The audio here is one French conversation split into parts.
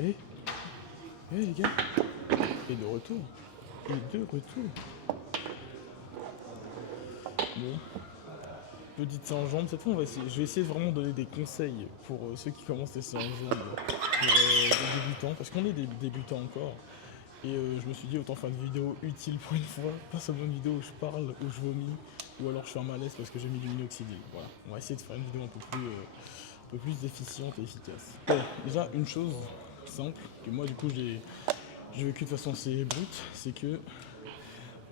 Eh, les gars, et de retour. Et de retour. Bon, petite séance jambes. Cette fois, je vais essayer de vraiment donner des conseils pour ceux qui commencent les séances jambes, pour des débutants, parce qu'on est des débutants encore. Et je me suis dit, autant faire une vidéo utile pour une fois, pas seulement une vidéo où je parle, où je vomis, ou alors je fais un malaise parce que j'ai mis du minoxidil. Voilà, on va essayer de faire une vidéo un peu plus efficiente et efficace. Bon, déjà, une chose simple, que moi du coup j'ai vécu de façon assez brute, c'est que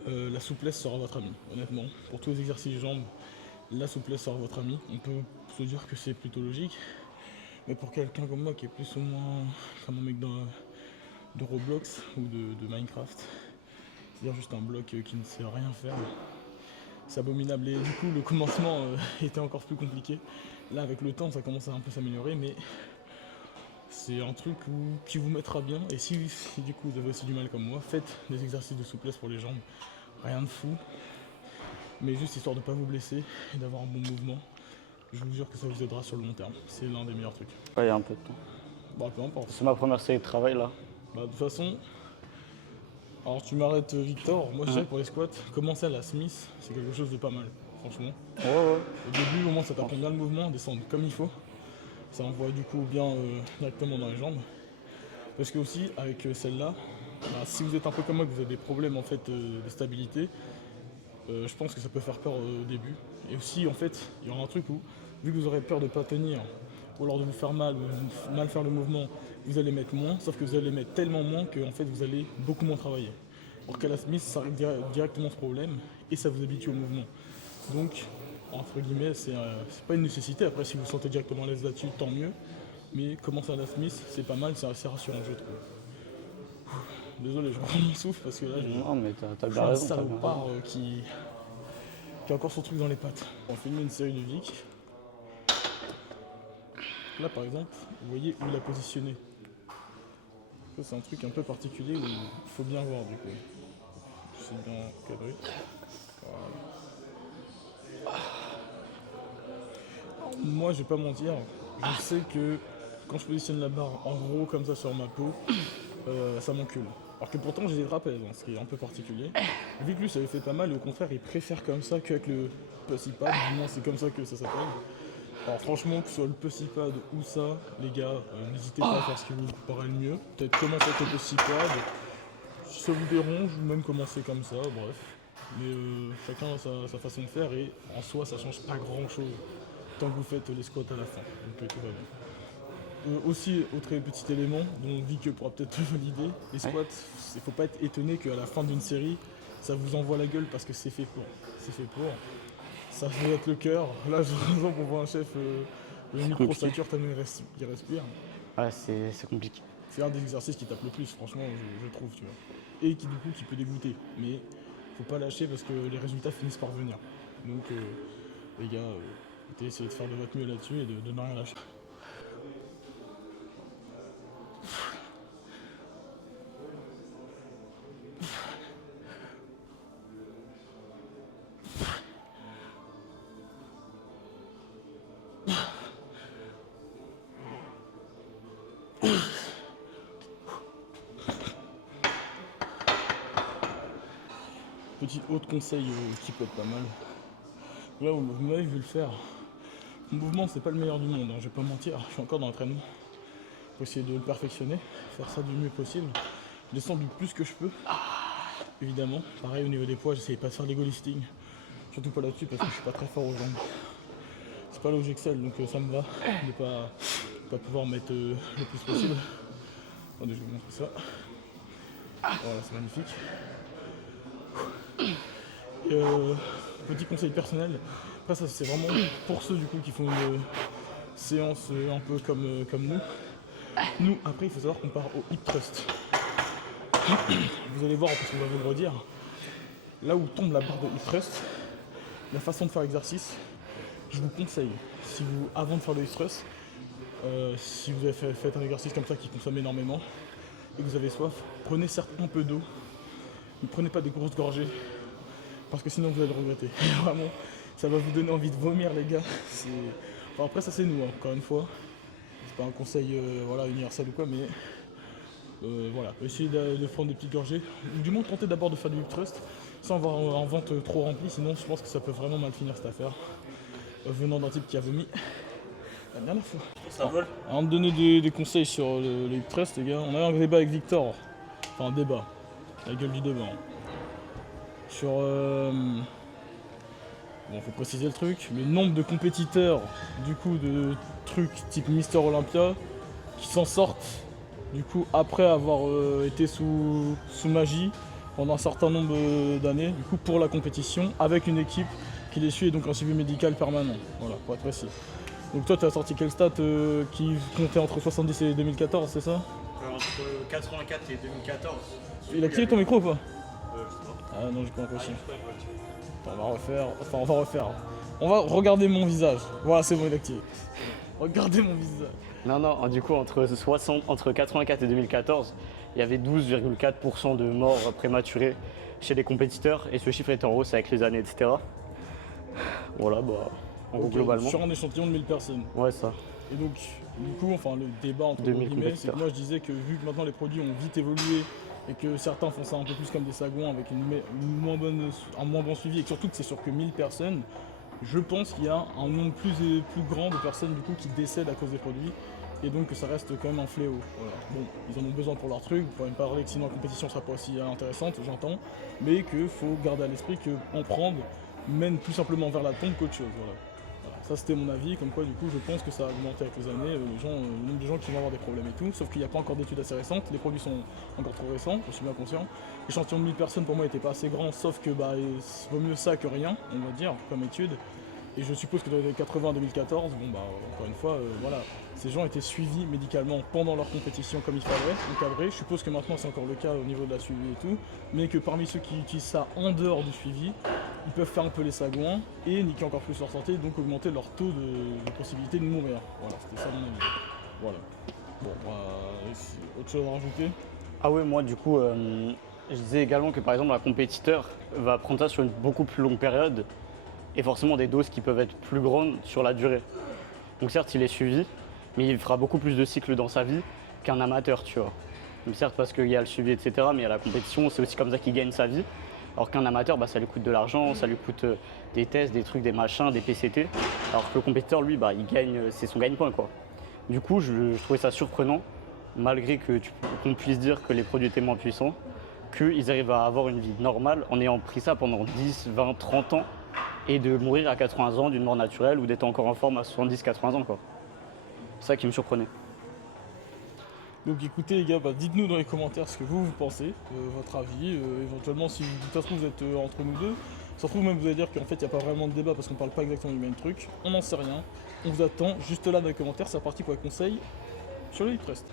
la souplesse sera votre ami, honnêtement. Pour tous les exercices jambes, la souplesse sera votre ami. On peut se dire que c'est plutôt logique, mais pour quelqu'un comme moi qui est plus ou moins comme un mec de Roblox ou de Minecraft, c'est-à-dire juste un bloc qui ne sait rien faire, c'est abominable. Et du coup, le commencement était encore plus compliqué. Là, avec le temps, ça commence à un peu s'améliorer, mais c'est un truc qui vous mettra bien. Et si du coup vous avez aussi du mal comme moi, faites des exercices de souplesse pour les jambes. Rien de fou, mais juste histoire de ne pas vous blesser et d'avoir un bon mouvement. Je vous jure que ça vous aidera sur le long terme. C'est l'un des meilleurs trucs. Ouais, il y a un peu de temps. Bah, peu importe. C'est ma première série de travail là. Bah, de toute façon, alors tu m'arrêtes Victor, moi je dirais pour les squats, commencer à la Smith, c'est quelque chose de pas mal, franchement. Ouais. Au début, au moins ça t'apprend bien le mouvement, descendre comme il faut. Ça envoie du coup bien directement dans les jambes. Parce que aussi, avec celle-là, bah, si vous êtes un peu comme moi, que vous avez des problèmes en fait de stabilité, je pense que ça peut faire peur au début. Et aussi, en fait, il y aura un truc où, vu que vous aurez peur de ne pas tenir, ou alors de vous faire mal, ou de mal faire le mouvement, vous allez mettre moins, sauf que vous allez mettre tellement moins que en fait, vous allez beaucoup moins travailler. Alors qu'à la Smith, ça règle directement ce problème, et ça vous habitue au mouvement. Donc, entre guillemets, c'est pas une nécessité. Après, si vous vous sentez directement à l'aise là-dessus, tant mieux. Mais commencer à la Smith, c'est pas mal, c'est assez rassurant, je trouve. Désolé, je reprends mon souffle parce que là, Non, mais t'as je suis bien un raison. T'as bien raison. salopard qui a encore son truc dans les pattes. On va filmer une série de Vic. Là, par exemple, vous voyez où il a positionné. Ça, c'est un truc un peu particulier où il faut bien voir du coup. C'est bien cadré. Voilà. Moi, je vais pas mentir, je sais que quand je positionne la barre en gros comme ça sur ma peau, ça m'encule. Alors que pourtant j'ai des trapèzes, hein, ce qui est un peu particulier. Vu que lui ça lui fait pas mal, et au contraire il préfère comme ça qu'avec le pussy pad, du moins c'est comme ça que ça s'appelle. Alors franchement, que ce soit le pussy pad ou ça, les gars, n'hésitez pas à faire ce qui vous paraît le mieux. Peut-être commencer avec le pussy pad, si ça vous dérange, ou même commencer comme ça, bref. Mais chacun a sa façon de faire et en soi ça change pas grand chose tant que vous faites les squats à la fin. Donc tout va bien. Aussi, autre petit élément dont Vic pourra peut-être valider, les squats, il faut pas être étonné qu'à la fin d'une série, ça vous envoie la gueule parce que c'est fait pour. C'est fait pour. Ça fait être le cœur. Là, par exemple, on voit un chef, le micro compliqué. sature tellement il respire. Ouais, c'est compliqué. C'est un des exercices qui tape le plus, franchement, je trouve, tu vois. Et qui, du coup, qui peut dégoûter. Mais faut pas lâcher parce que les résultats finissent par venir. Donc, les gars, essayez de faire de votre mieux là-dessus et de ne rien lâcher. Petit autre conseil qui peut être pas mal. Là, vous m'avez vu le faire. Mon mouvement, c'est pas le meilleur du monde, hein, je vais pas mentir. Je suis encore dans l'entraînement. Faut essayer de le perfectionner, faire ça du mieux possible. Je descends du plus que je peux, évidemment. Pareil, au niveau des poids, j'essaye pas de faire des lifting. Surtout pas là-dessus parce que je suis pas très fort aux jambes. C'est pas là où j'excelle, donc ça me va de pas pouvoir mettre le plus possible. Attendez, je vais vous montrer ça. Voilà, c'est magnifique. Et, petit conseil personnel, après ça c'est vraiment pour ceux du coup qui font une séance un peu comme nous. Nous, après il faut savoir qu'on part au hip thrust. Vous allez voir, parce qu'on va vous le redire, là où tombe la barre de hip thrust, la façon de faire l'exercice, je vous conseille, si vous, avant de faire le hip thrust, si vous avez fait un exercice comme ça qui consomme énormément et que vous avez soif, prenez certes un peu d'eau, ne prenez pas des grosses gorgées, parce que sinon vous allez le regretter. Vraiment, ça va vous donner envie de vomir les gars. Enfin, après ça c'est nous, hein, encore une fois. C'est pas un conseil voilà, universel ou quoi, mais Voilà, essayer de prendre des petites gorgées, ou du moins tenter d'abord de faire du hip thrust sans avoir un ventre trop rempli, sinon je pense que ça peut vraiment mal finir cette affaire. Venant d'un type qui a vomi la dernière fois. Ça vole. Avant de donner des conseils sur le hip thrust, les gars, on a eu un débat avec Victor, enfin un débat, la gueule du débat. Hein. Sur. Bon, faut préciser le truc, le nombre de compétiteurs, du coup, de trucs type Mister Olympia, qui s'en sortent, du coup, après avoir été sous magie pendant un certain nombre d'années, du coup, pour la compétition, avec une équipe qui les suit et donc un suivi médical permanent. Voilà, pour être précis. Donc toi, tu as sorti quelle stat qui comptait entre 70 et 2014, c'est ça? Entre 84 et 2014. Il a activé ton micro ou pas? Je sais pas. Ah non, j'ai pas l'impression. Je sais pas, je vais Attends, on va refaire. Enfin, on va refaire. On va regarder mon visage. Voilà, c'est bon, il est activé. Regardez mon visage. Non, du coup, entre 84 et 2014, il y avait 12,4% de morts prématurées chez les compétiteurs et ce chiffre est en hausse avec les années, etc. Voilà, bah, en gros, Ok, globalement. sur un échantillon de 1000 personnes. Ouais, ça. Et donc, du coup, enfin, le débat entre 2000 guillemets, c'est que compétiteurs. moi je disais que vu que maintenant les produits ont vite évolué et que certains font ça un peu plus comme des sagouins avec un moins bon suivi et que surtout que c'est sur que 1000 personnes, je pense qu'il y a un nombre plus grand de personnes du coup qui décèdent à cause des produits et donc que ça reste quand même un fléau. Voilà. Bon, ils en ont besoin pour leur truc, vous pouvez me parler que sinon la compétition sera pas aussi intéressante, j'entends, mais qu'il faut garder à l'esprit qu'en prendre mène plus simplement vers la tombe qu'autre chose. Voilà. Voilà. Ça c'était mon avis, comme quoi du coup je pense que ça a augmenté avec les années, le nombre de gens qui vont avoir des problèmes et tout, sauf qu'il n'y a pas encore d'études assez récentes, les produits sont encore trop récents, je suis bien conscient. L'échantillon de 1000 personnes pour moi n'était pas assez grand, sauf que bah, vaut mieux ça que rien, on va dire, comme étude. Et je suppose que dans les 80 2014, bon bah encore une fois, voilà, ces gens étaient suivis médicalement pendant leur compétition comme il fallait, encadrés. Je suppose que maintenant c'est encore le cas au niveau de la suivi et tout, mais que parmi ceux qui utilisent ça en dehors du suivi, ils peuvent faire un peu les sagouins et niquer encore plus leur santé, donc augmenter leur taux de possibilité de mourir. Voilà, c'était ça mon avis. Voilà. Bon, autre chose à rajouter? Ah ouais, moi, du coup, je disais également que par exemple, un compétiteur va prendre ça sur une beaucoup plus longue période et forcément des doses qui peuvent être plus grandes sur la durée. Donc certes, il est suivi, mais il fera beaucoup plus de cycles dans sa vie qu'un amateur, tu vois. Donc certes, parce qu'il y a le suivi, etc., mais à la compétition, c'est aussi comme ça qu'il gagne sa vie. Alors qu'un amateur, bah, ça lui coûte de l'argent, ça lui coûte des tests, des trucs, des machins, des PCT. Alors que le compétiteur, lui, bah, il gagne, c'est son gagne-pain, quoi. Du coup, je trouvais ça surprenant, malgré qu'on puisse dire que les produits étaient moins puissants, qu'ils arrivent à avoir une vie normale en ayant pris ça pendant 10, 20, 30 ans et de mourir à 80 ans d'une mort naturelle ou d'être encore en forme à 70, 80 ans, quoi. C'est ça qui me surprenait. Donc écoutez les gars, bah, dites-nous dans les commentaires ce que vous pensez, votre avis, éventuellement si de toute façon vous êtes entre nous deux, ça se trouve même vous allez dire qu'en fait il n'y a pas vraiment de débat parce qu'on parle pas exactement du même truc, on n'en sait rien, on vous attend juste là dans les commentaires, c'est parti pour les conseils sur le hip thrust.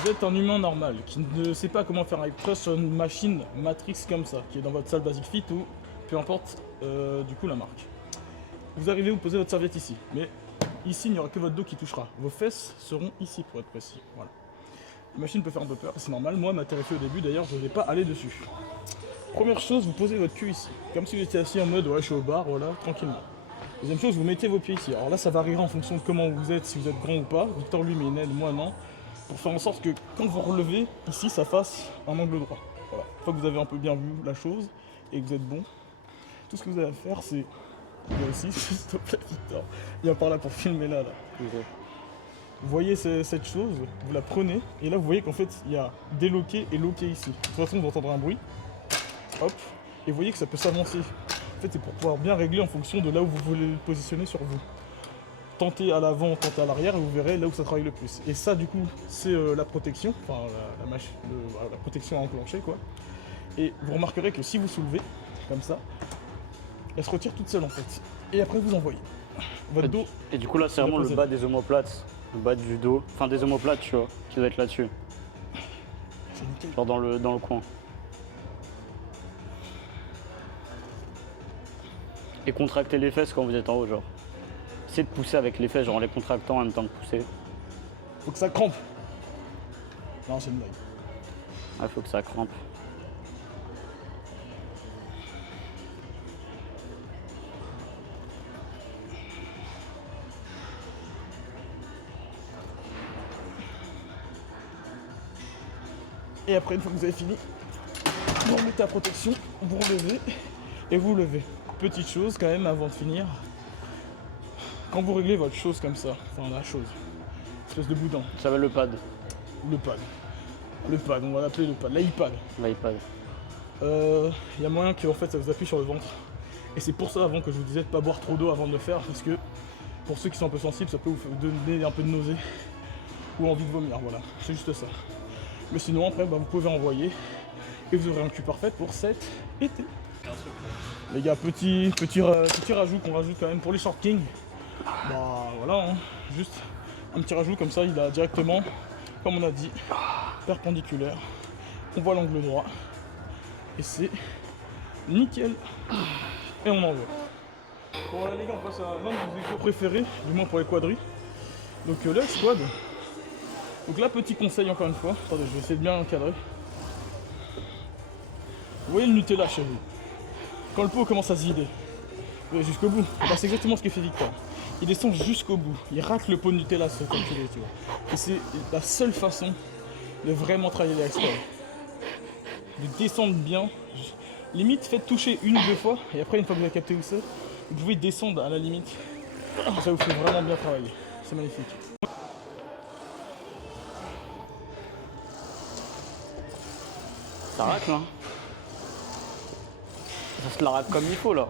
Vous êtes un humain normal qui ne sait pas comment faire un hip thrust sur une machine Matrix comme ça, qui est dans votre salle Basic Fit ou peu importe du coup la marque. Vous arrivez, vous posez votre serviette ici, mais ici il n'y aura que votre dos qui touchera, vos fesses seront ici pour être précis, voilà. La machine peut faire un peu peur, c'est normal, moi m'a terrifié au début, d'ailleurs je ne vais pas aller dessus. Première chose, vous posez votre cul ici, comme si vous étiez assis en mode ouais je suis au bar, voilà, tranquillement. Deuxième chose, vous mettez vos pieds ici. Alors là ça variera en fonction de comment vous êtes, si vous êtes grand ou pas. Victor lui met une aide, moi non. Pour faire en sorte que quand vous relevez, ici ça fasse un angle droit. Voilà. Une fois que vous avez un peu bien vu la chose et que vous êtes bon, tout ce que vous avez à faire c'est... Viens ici, s'il te plaît Victor. Viens par là pour filmer là. Vous voyez cette chose, vous la prenez, et là vous voyez qu'en fait il y a déloqué et loqué ici. De toute façon vous entendrez un bruit, hop, et vous voyez que ça peut s'avancer. En fait c'est pour pouvoir bien régler en fonction de là où vous voulez le positionner sur vous. Tentez à l'avant, tentez à l'arrière, et vous verrez là où ça travaille le plus. Et ça du coup c'est la protection, enfin la protection à enclencher quoi. Et vous remarquerez que si vous soulevez, comme ça, elle se retire toute seule en fait. Et après vous envoyez. Votre dos... Et du coup là c'est vraiment le bas des omoplates. Le bas du dos, enfin des omoplates, tu vois, qui doit être là-dessus. Genre dans le coin. Et contractez les fesses quand vous êtes en haut, genre. Essayez de pousser avec les fesses, genre en les contractant en même temps que pousser. Faut que ça crampe. Non, c'est une blague. Ah, faut que ça crampe. Et après, une fois que vous avez fini, vous remettez la protection, vous relevez et vous levez. Petite chose quand même avant de finir. Quand vous réglez votre chose comme ça, enfin la chose, espèce de boudin, Ça s'appelle le pad, le pad. Le pad, on va l'appeler le pad, l'iPad. l'iPad. Il y a moyen que en fait, ça vous appuie sur le ventre. Et c'est pour ça avant que je vous disais de ne pas boire trop d'eau avant de le faire, parce que pour ceux qui sont un peu sensibles, ça peut vous donner un peu de nausée ou envie de vomir, voilà, c'est juste ça. Mais sinon après, bah, vous pouvez envoyer et vous aurez un cul parfait pour cet été. Les gars, petit rajout qu'on rajoute quand même pour les short kings. Bah voilà, hein, juste un petit rajout comme ça, il a directement, comme on a dit, perpendiculaire. On voit l'angle droit et c'est nickel. Et on envoie. Bon voilà les gars, on passe à l'un de vos exos préférés, du moins pour les quadris. Donc le squad. Donc là, petit conseil encore une fois. Attendez, je vais essayer de bien encadrer. Vous voyez le Nutella chez vous. Quand le pot commence à se vider, vous voyez jusqu'au bout. Et bah, c'est exactement ce que fait Victor. Il descend jusqu'au bout. Il rate le pot de Nutella, ce calculé, tu vois. Et c'est la seule façon de vraiment travailler les squad. De descendre bien. Limite, faites toucher une ou deux fois. Et après, une fois que vous avez capté où c'est, vous pouvez descendre à la limite. Ça vous fait vraiment bien travailler. C'est magnifique. Ça racle, hein. Ça se la racle comme il faut, là.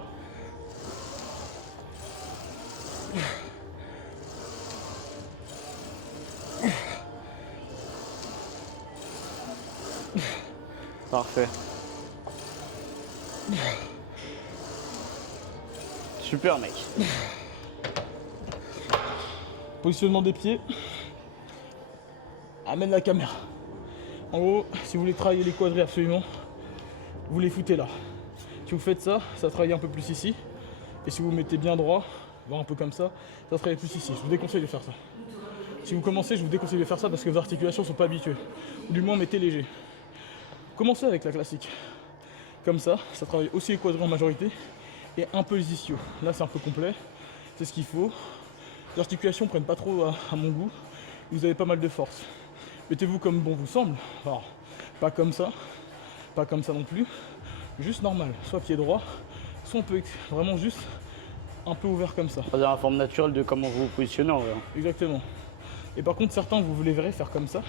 Parfait. Super, mec. Positionnement des pieds. Amène la caméra. En gros, si vous voulez travailler les quadris absolument, vous les foutez là. Si vous faites ça, ça travaille un peu plus ici. Et si vous mettez bien droit, voire un peu comme ça travaille plus ici. Je vous déconseille de faire ça. Si vous commencez, je vous déconseille de faire ça parce que vos articulations ne sont pas habituées. Ou du moins, mettez léger. Commencez avec la classique. Comme ça travaille aussi les quadris en majorité. Et un peu les ischios. Là, c'est un peu complet. C'est ce qu'il faut. Les articulations ne prennent pas trop à mon goût. Vous avez pas mal de force. Mettez-vous comme bon vous semble. Alors, pas comme ça non plus. Juste normal. Soit pied droit, soit on peut vraiment juste un peu ouvert comme ça. C'est la forme naturelle de comment vous vous positionnez en vrai. Exactement. Et par contre, certains, vous les verrez faire comme ça.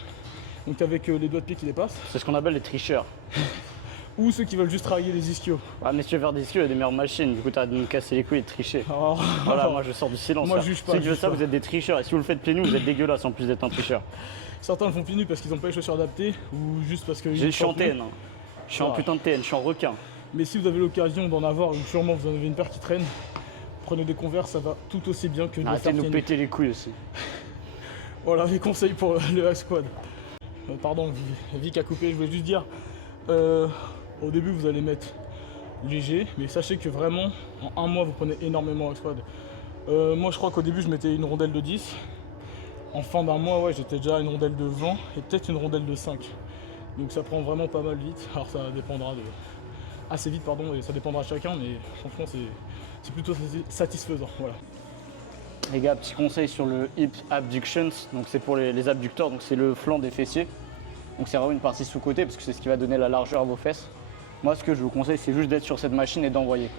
Donc avec les doigts de pied qui dépassent. C'est ce qu'on appelle les tricheurs. Ou ceux qui veulent juste travailler les ischios. Ah, mais si tu veux faire des ischios, il y a des meilleures machines. Du coup, t'arrêtes de me casser les couilles et de tricher. Alors, Voilà, moi je sors du silence. Moi, là. je juge pas, Ceux qui je veulent juge ça, pas. vous êtes des tricheurs. Et si vous le faites pieds nus, vous êtes dégueulasse en plus d'être un tricheur. certains le font pieds nus parce qu'ils n'ont pas les chaussures adaptées ou juste parce que. Je suis en TN. Hein. Je suis en Ah. putain de TN, je suis en requin. Mais si vous avez l'occasion d'en avoir, ou sûrement vous en avez une paire qui traîne, prenez des Converse, ça va tout aussi bien que de le Arrêtez faire de nous pieds nus. péter les couilles aussi. Voilà les conseils pour le high squad. Pardon, Vic a coupé, je voulais juste dire, au début vous allez mettre léger, mais sachez que vraiment, en un mois vous prenez énormément high squad. Moi je crois qu'au début je mettais une rondelle de 10. En fin d'un mois, ouais, j'étais déjà à une rondelle de 20 et peut-être une rondelle de 5. Donc ça prend vraiment pas mal vite. Alors ça dépendra de... assez vite, pardon, et ça dépendra de chacun, mais franchement c'est plutôt satisfaisant. Voilà. Les gars, petit conseil sur le hip abductions, donc c'est pour les abducteurs, donc c'est le flanc des fessiers. Donc c'est vraiment une partie sous-côté parce que c'est ce qui va donner la largeur à vos fesses. Moi ce que je vous conseille c'est juste d'être sur cette machine et d'envoyer.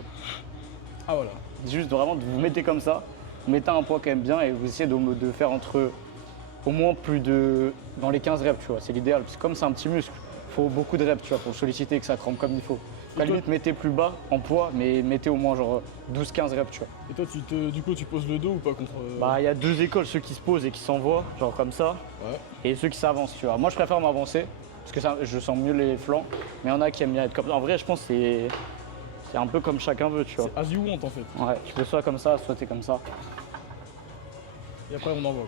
Ah voilà. Juste vraiment de vous mettez comme ça, vous mettez un poids quand même bien et vous essayez de faire entre au moins plus de dans les 15 reps, tu vois, c'est l'idéal. Parce que comme c'est un petit muscle, il faut beaucoup de reps, tu vois, pour le solliciter et que ça crampe comme il faut. À la limite, mettez plus bas en poids, mais mettez au moins genre 12-15 reps, tu vois. Et toi, du coup, tu poses le dos ou pas contre... Bah, il y a deux écoles, ceux qui se posent et qui s'envoient, genre comme ça, Ouais. et ceux qui s'avancent, tu vois. Moi, je préfère m'avancer, parce que ça, je sens mieux les flancs, mais il y en a qui aiment bien être comme ça. En vrai, je pense que c'est un peu comme chacun veut, tu vois. C'est as you want en fait. Ouais, tu peux soit comme ça, soit t'es comme ça. Et après, on envoie.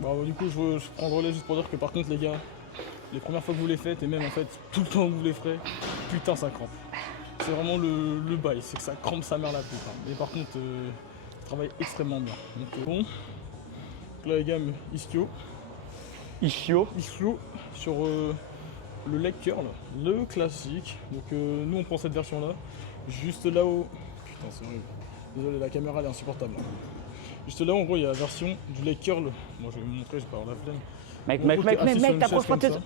Bon, du coup, je prends le relais juste pour dire que par contre, les gars, les premières fois que vous les faites, et même en fait, tout le temps que vous les ferez, putain, ça crampe. C'est vraiment le bail, c'est que ça crampe sa mère la putain. Mais par contre, ça travaille extrêmement bien. Donc, bon. Donc là, les gars, ischio. Ischio. Ischio sur le leg curl, le classique. Donc, nous, on prend cette version-là. Juste là-haut. Putain, c'est horrible. Désolé, la caméra, elle est insupportable. Juste là, en gros, il y a la version du leg curl. Moi, je vais vous montrer, j'ai pas avoir la flemme. Mec, En gros, t'es assis sur une chaise t'approches pas comme de ça.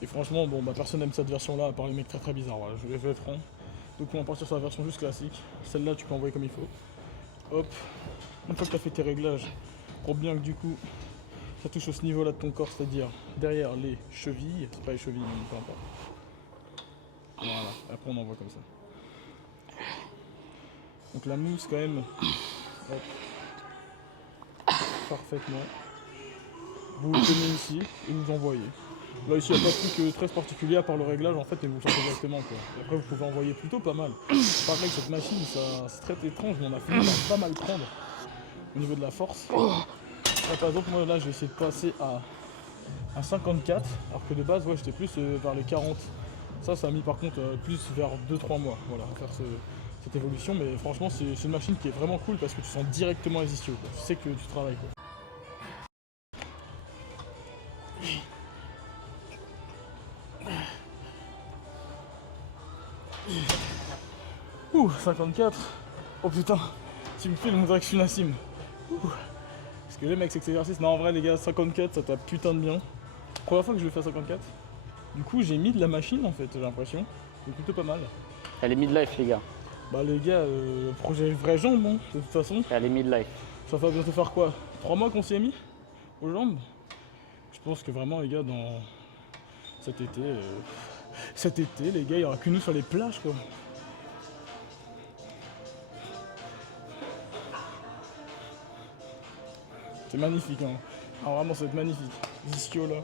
Et franchement, bon, bah personne n'aime cette version-là, à part les mecs très très bizarres, voilà, je vais être franc. Donc on va partir sur la version juste classique. Celle-là, tu peux envoyer comme il faut. Hop, une fois que tu as fait tes réglages, pour bien que du coup, ça touche ce niveau-là de ton corps, c'est-à-dire derrière les chevilles, c'est pas les chevilles, mais peu importe. Voilà, après on envoie comme ça. Donc la mousse quand même, hop, parfaitement. Vous le tenez ici et vous envoyez. Là ici il n'y a pas de truc très particulier à part le réglage en fait et vous le faites exactement quoi. Et après vous pouvez envoyer plutôt pas mal. Pareil cette machine c'est très étrange mais on a fini par pas mal prendre au niveau de la force. Là, par exemple moi là je vais essayer de passer à 54 alors que de base ouais j'étais plus vers les 40. Ça a mis par contre plus vers 2-3 mois voilà, à faire cette évolution mais franchement c'est une machine qui est vraiment cool parce que tu sens directement les ischios quoi. Tu sais que tu travailles quoi. Ouh, 54. Oh putain, tu me filmes, on dirait que je suis Nassim. Ouh. Parce que les mecs, c'est que cet exercice. Non, en vrai, les gars, 54, ça tape putain de bien. Première fois que je le fais à 54. Du coup, j'ai mis de la machine en fait, j'ai l'impression. C'est plutôt pas mal. Elle est midlife, les gars. Bah, les gars, projet vraie jambe, hein, de toute façon. Elle est midlife. Ça va bientôt faire quoi 3 mois qu'on s'y est mis aux jambes. Je pense que vraiment, les gars, dans cet été, les gars, il n'y aura que nous sur les plages quoi. C'est magnifique, hein. Alors vraiment, ça va être magnifique. Les ischios là.